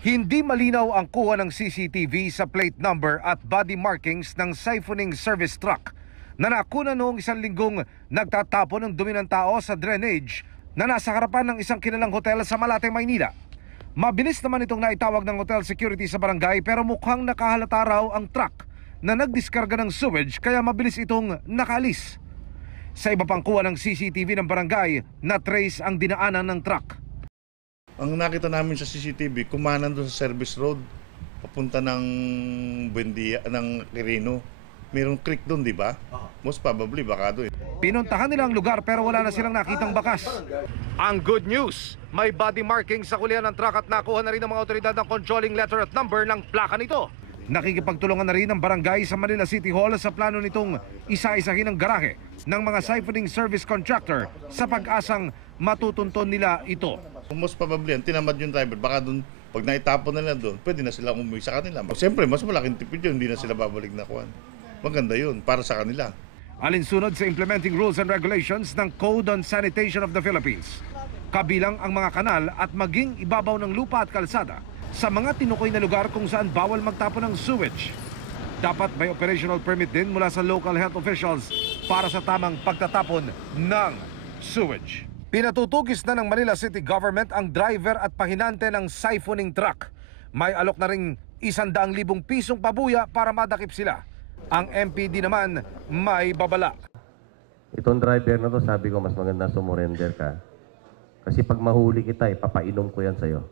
Hindi malinaw ang kuha ng CCTV sa plate number at body markings ng siphoning service truck na nakuna noong 1 linggong nagtatapon ng dumi ng tao sa drainage na nasa harapan ng isang kilalang hotel sa Malate, Maynila. Mabilis naman itong naitawag ng hotel security sa barangay pero mukhang nakahalata raw ang truck na nagdiskarga ng sewage kaya mabilis itong nakaalis. Sa iba pang kuha ng CCTV ng barangay, na-trace ang dinaanan ng truck. Ang nakita namin sa CCTV, kumanan doon sa service road, papunta ng Buendia, ng Quirino. Mayroong creek doon, di ba? Most probably, baka doon. Pinuntahan nila ang lugar pero wala na silang nakitang bakas. Ang good news, may body marking sa kulihan ng truck at nakuha na rin ng mga otoridad ng controlling letter at number ng plaka nito. Nakikipagtulungan na rin ng barangay sa Manila City Hall sa plano nitong isa-isahin ang garahe ng mga siphoning service contractor sa pag-asang matutunton nila ito. Most probably, ang tinamad yung driver, baka doon, pag naitapon na nila doon, pwede na silang umuwi sa kanila. Siyempre, mas malaking tipid yun, hindi na sila babalik na kuhan. Maganda yun, para sa kanila. Alinsunod sa implementing rules and regulations ng Code on Sanitation of the Philippines, kabilang ang mga kanal at maging ibabaw ng lupa at kalsada sa mga tinukoy na lugar kung saan bawal magtapon ng sewage. Dapat may operational permit din mula sa local health officials para sa tamang pagtatapon ng sewage. Pinatutugis na ng Manila City Government ang driver at pahinante ng siphoning truck. May alok na ring 100,000 pisong pabuya para madakip sila. Ang MPD naman may babala. Itong driver na to, sabi ko mas maganda sumurrender ka. Kasi pag mahuli kita, ipapainom ko yan sa'yo.